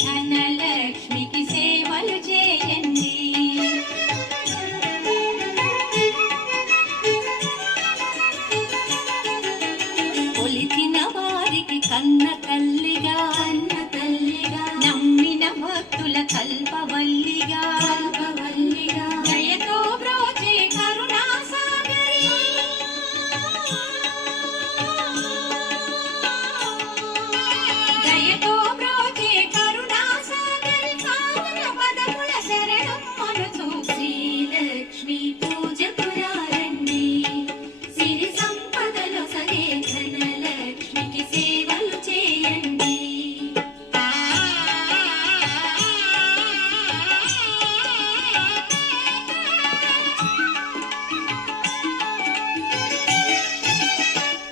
ధనలక్ష్మికి సేవలు చేయండి. కొలిచిన వారికి కన్న తల్లిగా నమ్మిన భక్తుల కల్పవల్లిగా దయతో బ్రోచే కరుణా సాగరి దయతో బ్రోచే కరుణా సాగరి పావన పదముల శరణం మనసు శ్రీలక్ష్మి పూజకురారండి. సిరి సంపదలో సగే ధనలక్ష్మికి సేవలు చేయండి.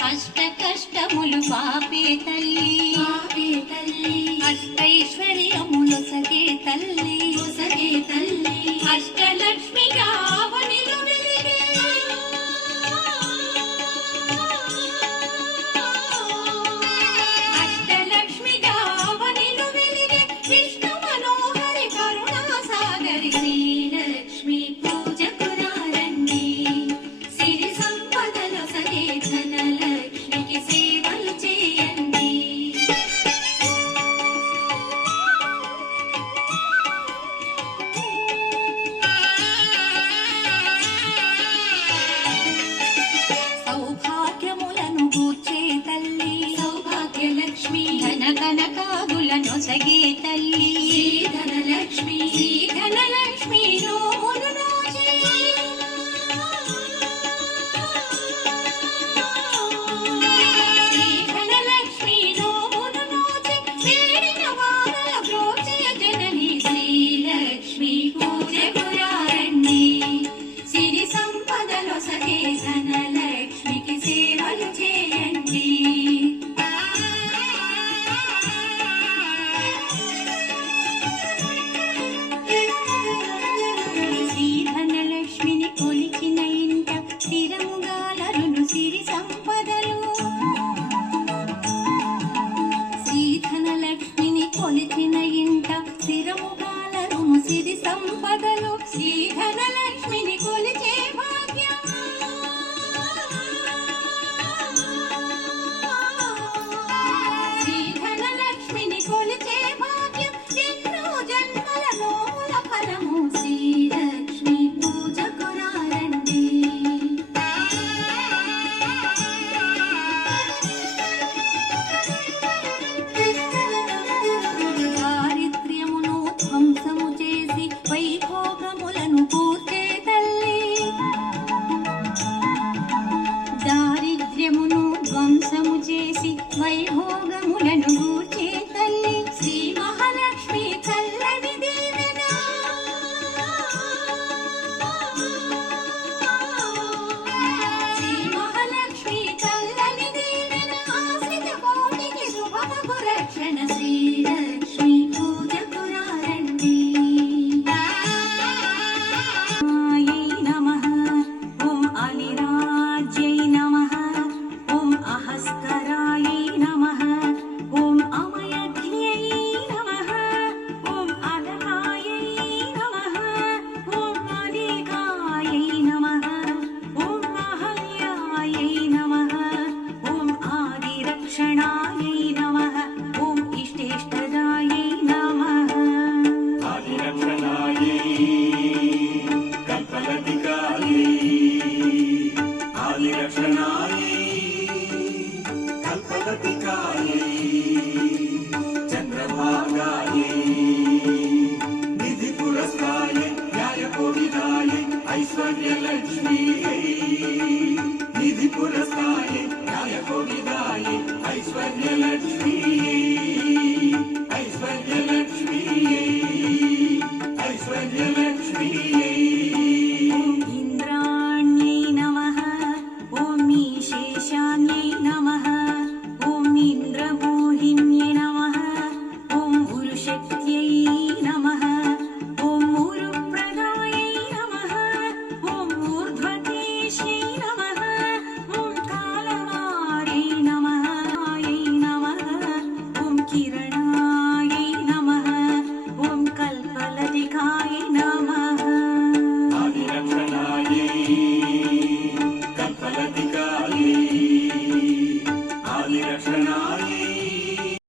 అష్ట కష్టములు పాపే తల్లి అష్టైశ్వర్యములు సగే తల్లి అష్టలక్ష్మిగా అవనిలు వెలిగే అష్టలక్ష్మిగా అవనిలు వెలిగే విష్ణు మనోహరి కరుణా సాగరి శ్రీలక్ష్మి పూజకురారండి. సిరి సంపదలో సగే ధనలక్ష్మికి సేవలు చేయండి. సౌభాగ్యములను గూర్చే తల్లి సౌభాగ్యలక్ష్మి ధనకనకాదులను సగే తల్లి ధనలక్ష్మి నోమును నోచే ధనలక్ష్మి నోమును నోచే వేడిన వారల బ్రోచే జనని శ్రీలక్ష్మి పూజకురారండి. సిరి సంపదలో సగే ధనలక్ష్మికి సేవలు చేయండి. శ్రీ ధనలక్ష్మిని కొలిచిన ఇంట స్థిరముగాలరును సిరి సంపదలు. శ్రీ ధనలక్ష్మిని కొలిచిన ఇంట స్థిరముగాలరును సిరి సంపదలు. శ్రీ ధనలక్ష్మిని కొలిచే భాగ్యం శ్రీ ధనలక్ష్మిని కొలిచే భాగ్యం ఎన్నో జన్మల నోముల ఫలము శ్రీలక్ష్మి పూజకురారండి. దారిద్ర్యమును ధ్వంసము చేసి వైభోగములను కూర్చే తల్లి దారిద్ర్యమును ధ్వంసము చేసి వైభోగములను కూర్చే తల్లి శ్రీ మహాలక్ష్మి చల్లని దీవెన శ్రీ మహాలక్ష్మి చల్లని దీవెన ఆశ్రిత కోటికి శుభమగు రక్షణ శ్రీలక్ష్మి పూజకురారండి. నమః ఓం అనిరాజ్యై నమః ఓం అహస్కరాయై నమః ఓం అమయధ్యై నమః ఓం అలకాయై నమః ఓం అనికాయై నమః ఓం అహల్యాయై నమః ఓం ఆదిరక్షణాయై నమః ఓం ఇష్టేష్టద लक्ष्मी